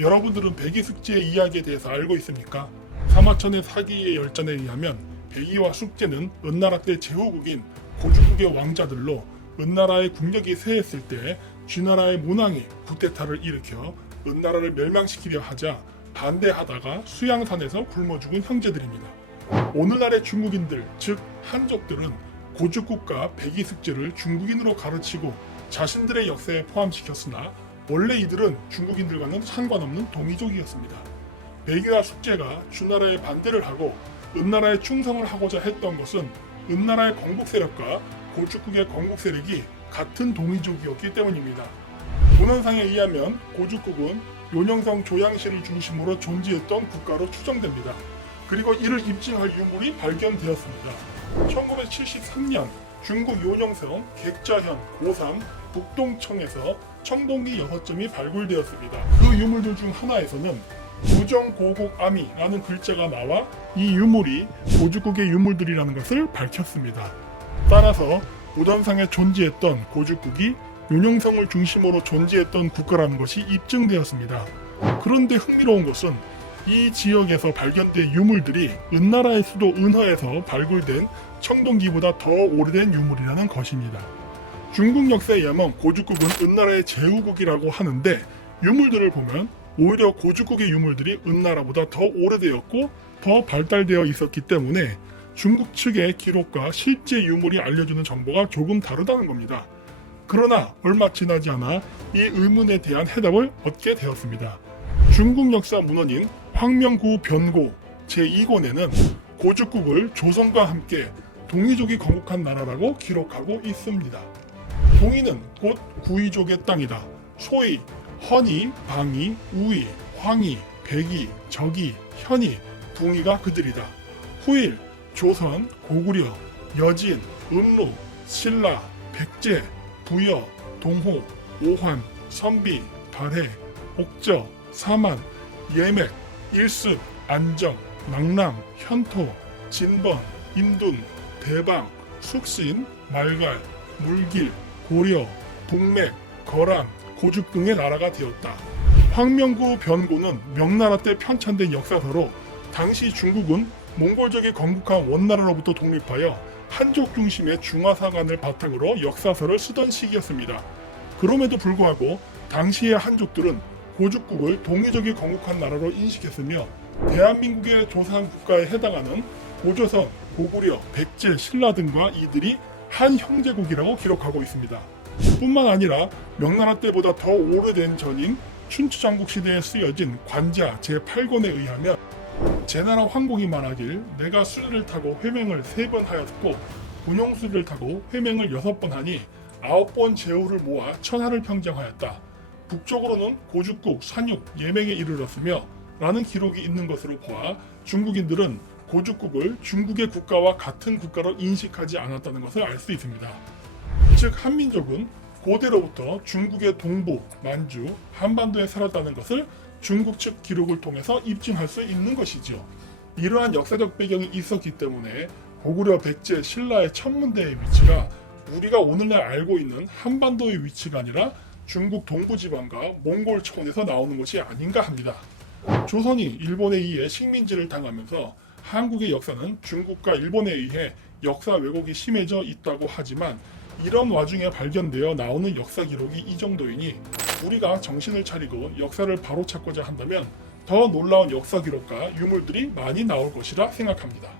여러분들은 백이숙제의 이야기에 대해서 알고 있습니까? 사마천의 사기의 열전에 의하면 백이와 숙제는 은나라 때 제후국인 고죽국의 왕자들로 은나라의 국력이 쇠했을 때 쥐나라의 문왕이 쿠데타를 일으켜 은나라를 멸망시키려 하자 반대하다가 수양산에서 굶어 죽은 형제들입니다. 오늘날의 중국인들, 즉 한족들은 고죽국과 백이숙제를 중국인으로 가르치고 자신들의 역사에 포함시켰으나 원래 이들은 중국인들과는 상관없는 동이족이었습니다. 백이와 숙제가 쥐나라에 반대를 하고 은나라에 충성을 하고자 했던 것은 은나라의 건국 세력과 고죽국의 건국 세력이 같은 동이족이었기 때문입니다. 문헌상에 의하면 고죽국은 요녕성 조양시를 중심으로 존재했던 국가로 추정됩니다. 그리고 이를 입증할 유물이 발견되었습니다. 1973년 중국 요녕성 객자현 고삼 북동청에서 청동기 6점이 발굴되었습니다. 그 유물들 중 하나에서는 부정고곡아미라는 글자가 나와 이 유물이 고죽국의 유물들이라는 것을 밝혔습니다. 따라서 무덤상에 존재했던 고죽국이 요녕성을 중심으로 존재했던 국가라는 것이 입증되었습니다. 그런데 흥미로운 것은 이 지역에서 발견된 유물들이 은나라의 수도 은허에서 발굴된 청동기보다 더 오래된 유물이라는 것입니다. 중국 역사에 의하면 고죽국은 은나라의 제후국이라고 하는데 유물들을 보면 오히려 고죽국의 유물들이 은나라보다 더 오래되었고 더 발달되어 있었기 때문에 중국 측의 기록과 실제 유물이 알려주는 정보가 조금 다르다는 겁니다. 그러나 얼마 지나지 않아 이 의문에 대한 해답을 얻게 되었습니다. 중국 역사 문헌인 황명구 변고 제2권에는 고죽국을 조선과 함께 동이족이 건국한 나라라고 기록하고 있습니다. 동이는 곧 구이족의 땅이다. 소위 허니, 방이, 우이, 황이, 백이, 적이, 현이, 붕이가 그들이다. 후일, 조선, 고구려, 여진, 음루, 신라, 백제, 부여, 동호, 오환, 선비, 발해, 옥저, 사만, 예맥, 일습, 안정, 망남, 현토, 진번, 임둔, 대방, 숙신, 말갈, 물길, 고려, 동맥, 거란, 고죽 등의 나라가 되었다. 황명구 변고는 명나라 때 편찬된 역사서로 당시 중국은 몽골족이 건국한 원나라로부터 독립하여 한족 중심의 중화사관을 바탕으로 역사서를 쓰던 시기였습니다. 그럼에도 불구하고 당시의 한족들은 고죽국을 동이족이 건국한 나라로 인식했으며 대한민국의 조상 국가에 해당하는 고조선, 고구려, 백제, 신라 등과 이들이 한 형제국이라고 기록하고 있습니다. 뿐만 아니라 명나라 때보다 더 오래된 전인 춘추전국 시대에 쓰여진 관자 제8권에 의하면 제나라 황공이 말하길 내가 수레를 타고 회맹을 3번 하였고 군용수레를 타고 회맹을 6번 하니 9번 제후를 모아 천하를 평정하였다. 북쪽으로는 고죽국, 산육, 예맹에 이르렀으며 라는 기록이 있는 것으로 보아 중국인들은 고죽국을 중국의 국가와 같은 국가로 인식하지 않았다는 것을 알 수 있습니다. 즉 한민족은 고대로부터 중국의 동부, 만주, 한반도에 살았다는 것을 중국 측 기록을 통해서 입증할 수 있는 것이죠. 이러한 역사적 배경이 있었기 때문에 고구려, 백제, 신라의 천문대의 위치가 우리가 오늘날 알고 있는 한반도의 위치가 아니라 중국 동부지방과 몽골 초원에서 나오는 것이 아닌가 합니다. 조선이 일본에 의해 식민지를 당하면서 한국의 역사는 중국과 일본에 의해 역사 왜곡이 심해져 있다고 하지만 이런 와중에 발견되어 나오는 역사 기록이 이 정도이니 우리가 정신을 차리고 역사를 바로 찾고자 한다면 더 놀라운 역사 기록과 유물들이 많이 나올 것이라 생각합니다.